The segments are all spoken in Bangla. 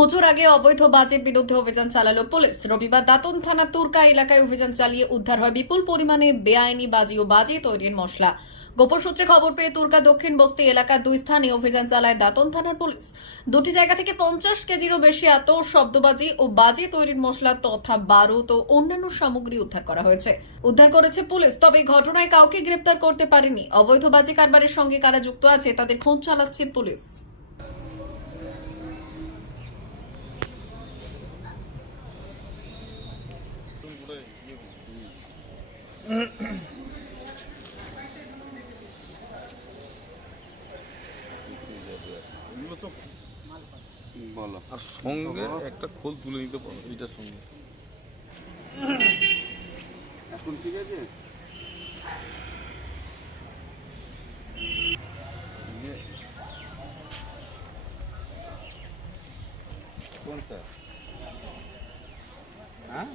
পুজোর আগে অবৈধ বাজের বিরুদ্ধে অভিযান চালালো পুলিশ। রবিবার দাতন থানা তুর্কা এলাকায় অভিযান চালিয়ে উদ্ধার হয় বিপুল পরিমাণে বেআইনি বাজি ও বাজি তৈরির মশলা। গোপন সূত্রে খবর পেয়ে তুর্কা দক্ষিণ বস্তি এলাকার দুই স্থানে অভিযান চালায় দাতন থানার পুলিশ। দুটি জায়গা থেকে পঞ্চাশ কেজিরও বেশি এত শব্দবাজি ও বাজি তৈরির মশলা তথা বারুদ ও অন্যান্য সামগ্রী উদ্ধার করা হয়েছে। উদ্ধার করেছে পুলিশ, তবে ঘটনায় কাউকে গ্রেপ্তার করতে পারেনি। অবৈধ বাজি কারবারের সঙ্গে কারা যুক্ত আছে তাদের খোঁজ চালাচ্ছে পুলিশ বলো আর সঙ্গে একটা খোল তুলে নিতে পারো এটার সঙ্গে। এখন ঠিক আছে? কোন স্যার? হ্যাঁ?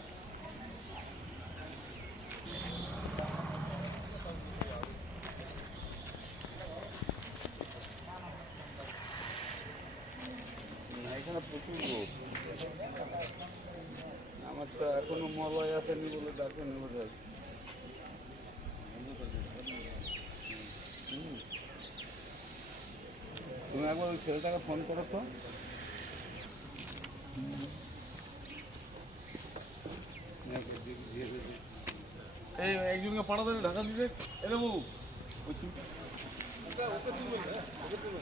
প্রচুর আমার তো এখনও মলয় আসেনি বলে হয় হুম। তুমি একবার ওই ছেলেটাকে ফোন করো তো এই একজনকে পাঠাতে ঢাকা দিতে এরে বাবু, ওই চিন্তা খেয়েছো না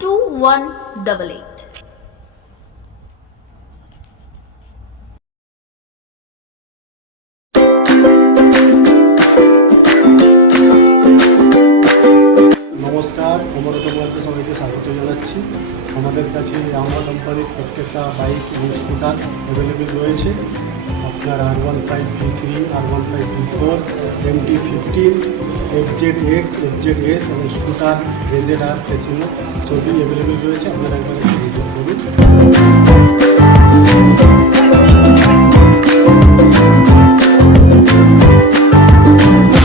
two one double eight নমস্কার অমরত বলতে সবাইকে স্বাগত জানাচ্ছি। আমাদের কাছে আমরা কোম্পানির প্রত্যেকটা বাইক এবং স্কুটার অ্যাভেলেবেল রয়েছে। আপনার R one five V three R one five V four M T fifteen F Z X F Z S এবং স্কুটার রেজেড আর ফেসিনো সবই অ্যাভেলেবেল রয়েছে। আপনারা একবার ভিজিট করুন।